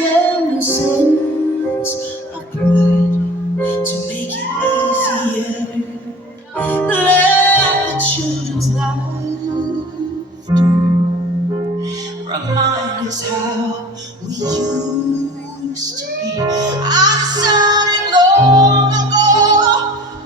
them a sense of pride to make it easier. Let the children's laughter remind us how we used to be. I decided long ago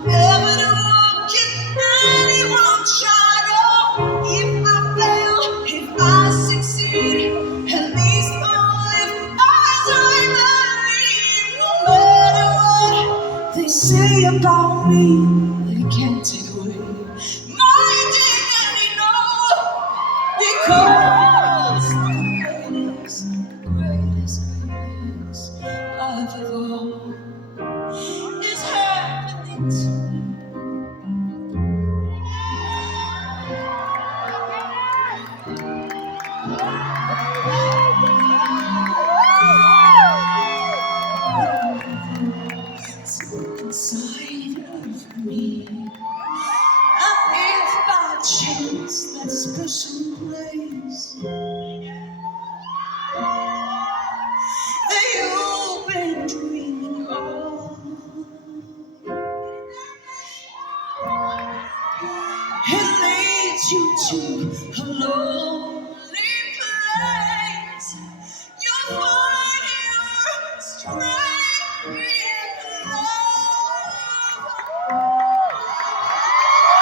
never to look at anyone's shadow. If I fail, if I succeed, at least I'll live as I believe. No matter what they say about me, they can't take away my dignity, no. Because the greatest love of all is happening to me. Deep inside of me, and if by chance that special place that you've been dreaming of, it leads you to a love